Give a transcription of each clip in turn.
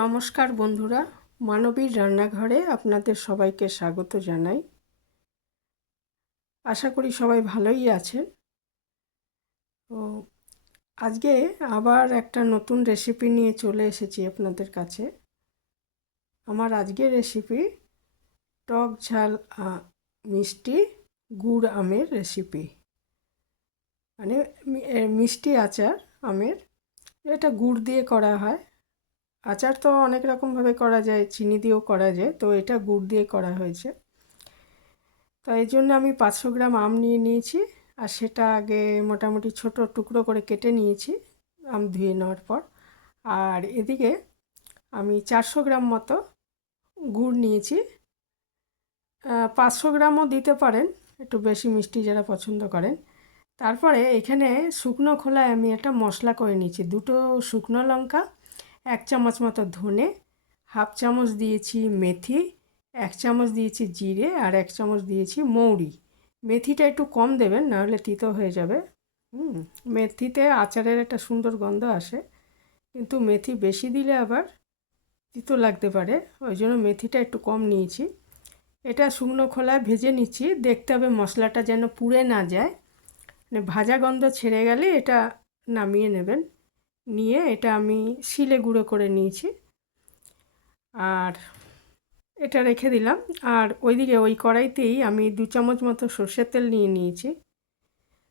নমস্কার বন্ধুরা, মানবীর রান্নাঘরে আপনাদের সবাইকে স্বাগত জানাই। আশা করি সবাই ভালোই আছেন। তো আজকে আবার একটা নতুন রেসিপি নিয়ে চলে এসেছি আপনাদের কাছে। আমার আজকের রেসিপি টক ঝাল মিষ্টি, গুড় আমের রেসিপি মানে মিষ্টি আচার আমের। এটা গুড় দিয়ে করা হয়। আচার তো অনেক রকমভাবে করা যায়, চিনি দিয়েও করা যায়, তো এটা গুড় দিয়ে করা হয়েছে। তো এই জন্য আমি পাঁচশো গ্রাম আম নিয়ে নিয়েছি, আর সেটা আগে মোটামুটি ছোট টুকরো করে কেটে নিয়েছি আম ধুয়ে নেওয়ার পর। আর এদিকে আমি চারশো গ্রাম মতো গুড় নিয়েছি। পাঁচশো গ্রামও দিতে পারেন, একটু বেশি মিষ্টি যারা পছন্দ করেন। তারপরে এখানে শুকনো খোলায় আমি একটা মশলা করে নিয়েছি, দুটো শুকনো লঙ্কা এক চামচ মতো ধনে, হাফ চামচ দিয়েছি মেথি, এক চামচ দিয়েছি জিরে আর এক চামচ দিয়েছি মৌরি। মেথিটা একটু কম দেবেন, নাহলে তিতো হয়ে যাবে। মেথিতে আচারের একটা সুন্দর গন্ধ আসে, কিন্তু মেথি বেশি দিলে আবার তিতো লাগতে পারে, ওই জন্য মেথিটা একটু কম নিয়েছি। এটা শুকনো খোলায় ভেজে নিচ্ছি, দেখতে হবে মশলাটা যেন পুড়ে না যায়। মানে ভাজা গন্ধ ছেড়ে গেলে এটা নামিয়ে নেবেন। নিয়ে এটা আমি শিলে গুঁড়ো করে নিয়েছি। আর এটা রেখে দিলাম। আর ওইদিকে ওই কড়াইতেই আমি দু চামচ মতো সর্ষের তেল নিয়ে নিয়েছি।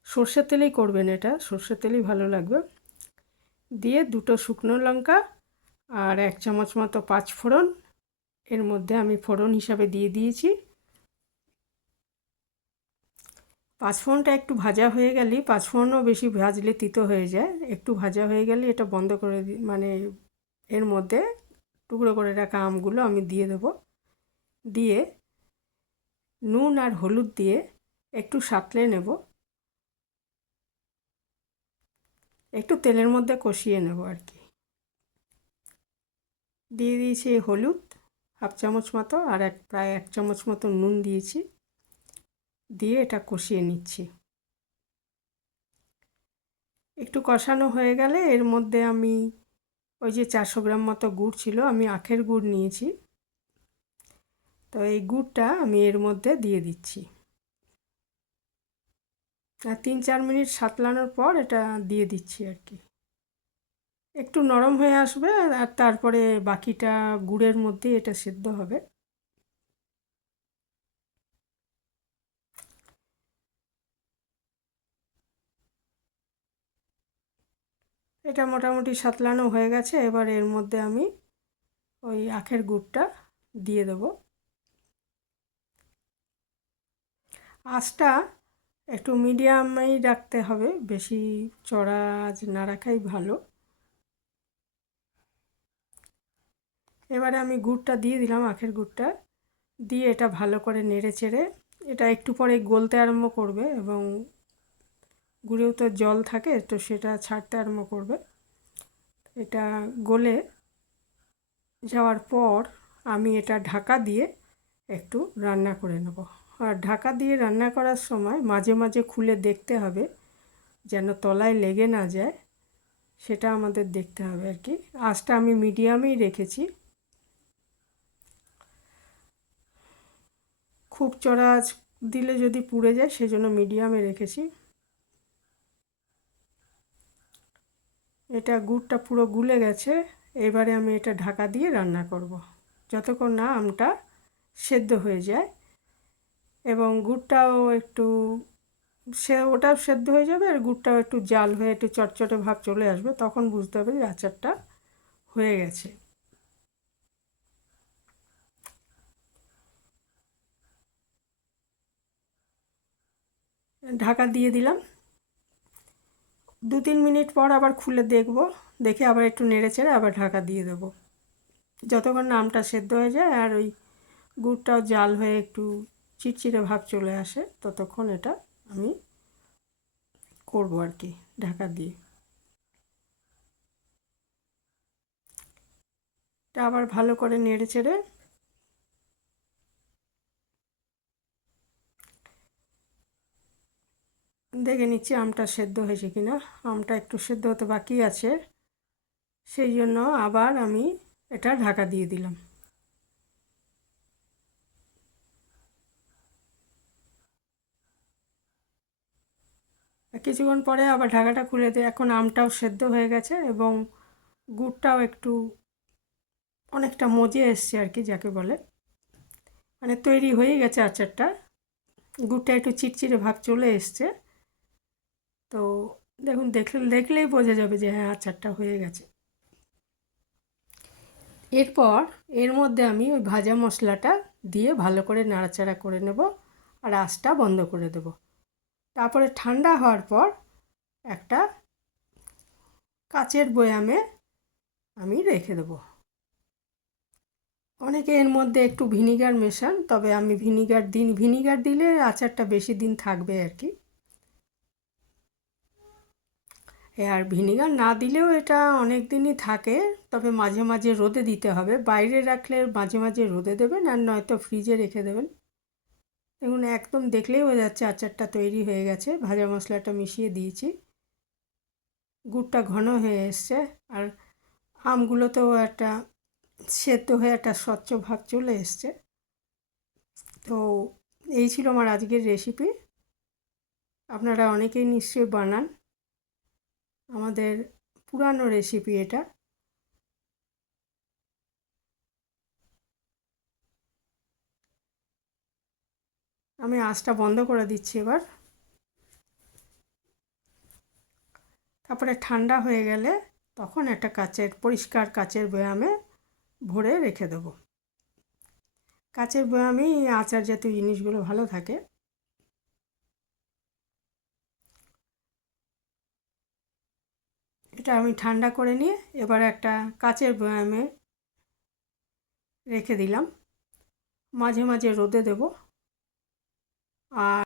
সর্ষের তেলেই করবেন এটা, সর্ষের তেলই ভালো লাগবে। দিয়ে দুটো শুকনো লঙ্কা আর এক চামচ মতো পাঁচ ফোড়ন, এর মধ্যে আমি ফোড়ন হিসাবে দিয়ে দিয়েছি। পাঁচফোড়নটা একটু ভাজা হয়ে গেলেই পাঁচফোড়নও বেশি ভাজলে তিতো হয়ে যায়। একটু ভাজা হয়ে গেলে এটা বন্ধ করে দিই মানে এর মধ্যে টুকরো করে রাখা আমগুলো আমি দিয়ে দেবো। দিয়ে নুন আর হলুদ দিয়ে একটু সাঁতলে নেব। একটু তেলের মধ্যে কষিয়ে নেব আর কি। দিয়ে দিয়েছি হলুদ, হাফ চামচ মতো আর এক প্রায় এক চামচ মতো নুন দিয়েছি। দিয়ে এটা কষিয়ে নিচ্ছি। একটু কষানো হয়ে গেলে এর মধ্যে আমি ওই যে চারশো গ্রাম মতো গুড় ছিল, আমি আখের গুড় নিয়েছি। তো এই গুড়টা আমি এর মধ্যে দিয়ে দিচ্ছি। আর তিন চার মিনিট সাতলানোর পর এটা দিয়ে দিচ্ছি আর কি। একটু নরম হয়ে আসবে আর তারপরে বাকিটা গুড়ের মধ্যে এটা সেদ্ধ হবে। এটা মোটামুটি সাতলানো হয়ে গেছে। এবার এর মধ্যে আমি ওই আখের গুড়টা দিয়ে দেব। আঁচটা একটু মিডিয়ামেই রাখতে হবে, বেশি চড়া আজ না রাখাই ভালো। এবারে আমি গুড়টা দিয়ে দিলাম, আখের গুড়টা। দিয়ে এটা ভালো করে নেড়ে চেড়ে, এটা একটু পরে গলতে আরম্ভ করবে এবং গুঁড়েও তো জল থাকে, তো সেটা ছাড়তে আরম্ভ করবে। এটা গলে যাওয়ার পর আমি এটা ঢাকা দিয়ে একটু রান্না করে নেব। আর ঢাকা দিয়ে রান্না করার সময় মাঝে মাঝে খুলে দেখতে হবে, যেন তলায় লেগে না যায়, সেটা আমাদের দেখতে হবে আর কি। আঁচটা আমি মিডিয়ামেই রেখেছি। খুব চড়া আঁচ দিলে যদি পুড়ে যায়, সেজন্য মিডিয়ামে রেখেছি। এটা গুড়টা পুরো গুলে গেছে, এবারে আমি এটা ঢাকা দিয়ে রান্না করব। যতক্ষণ না আমটা সেদ্ধ হয়ে যায় এবং গুড়টাও একটু সে ওটাও সেদ্ধ হয়ে যাবে আর গুড়টাও একটু জাল হয়ে একটু চটচটে ভাব চলে আসবে, তখন বুঝতে হবে যে আচারটা হয়ে গেছে ঢাকা দিয়ে দিলাম দু তিন মিনিট পর আবার খুলে দেখব, দেখে আবার একটু নেড়ে চেড়ে আবার ঢাকা দিয়ে দেবো। যতক্ষণ না আমটা সেদ্ধ হয়ে যায় আর ওই গুড়টাও জাল হয়ে একটু চিটচিটে ভাব চলে আসে, ততক্ষণ এটা আমি করব আর কি, ঢাকা দিয়ে। এটা আবার ভালো করে নেড়ে চেড়ে দেখে নিচ্ছি আমটা সেদ্ধ হয়েছে কি না আমটা একটু সেদ্ধ হতে বাকি আছে। সেই জন্য আবার আমি এটা ঢাকা দিয়ে দিলাম। কিছুক্ষণ পরে আবার ঢাকাটা খুলে দিয়ে এখন আমটাও সেদ্ধ হয়ে গেছে এবং গুড়টাও একটু অনেকটা মজে এসছে আর কি, যাকে বলে। মানে তৈরি হয়ে গেছে আচারটা। গুড়টা একটু চিটচিটে ভাব চলে এসছে। তো দেখুন, দেখলে, দেখলেই বোঝা যাবে যে হ্যাঁ আচারটা হয়ে গেছে। এরপর এর মধ্যে আমি ওই ভাজা মশলাটা দিয়ে ভালো করে নাড়াচাড়া করে নেব আর আঁচটা বন্ধ করে দেব। তারপরে ঠান্ডা হওয়ার পর একটা কাচের বয়ামে আমি রেখে দেবো। অনেকে এর মধ্যে একটু ভিনিগার মেশান, তবে আমি ভিনিগার দিন, ভিনিগার দিলে আচারটা বেশি দিন থাকবে আর কি। আর ভিনিগার না দিলেও এটা অনেক দিনই থাকে, তবে মাঝে মাঝে রোদে দিতে হবে। বাইরে রাখলে মাঝে মাঝে রোদে দেবেন আর নয়তো ফ্রিজে রেখে দেবেন। দেখুন, একদম দেখলেই বোঝা যাচ্ছে আচারটা তৈরি হয়ে গেছে। ভাজা মশলাটা মিশিয়ে দিয়েছি। গুড়টা ঘন হয়ে এসছে আর আমগুলোতেও একটা সেদ্ধ হয়ে একটা স্বচ্ছ ভাব চলে এসছে। তো এই ছিল আমার আজকের রেসিপি আপনারা অনেকেই নিশ্চয়ই বানান। আমাদের পুরানো রেসিপি এটা। আমি আঁচটা বন্ধ করে দিচ্ছি এবার। তারপরে ঠান্ডা হয়ে গেলে তখন একটা কাচের, পরিষ্কার কাচের বয়ামে ভরে রেখে দেবো। কাচের বয়ামেই আচার জাতীয় জিনিসগুলো ভালো থাকে। এটা আমি ঠান্ডা করে নিয়ে এবার একটা কাচের ব্যায়ামে রেখে দিলাম। মাঝে মাঝে রোদে দেব। আর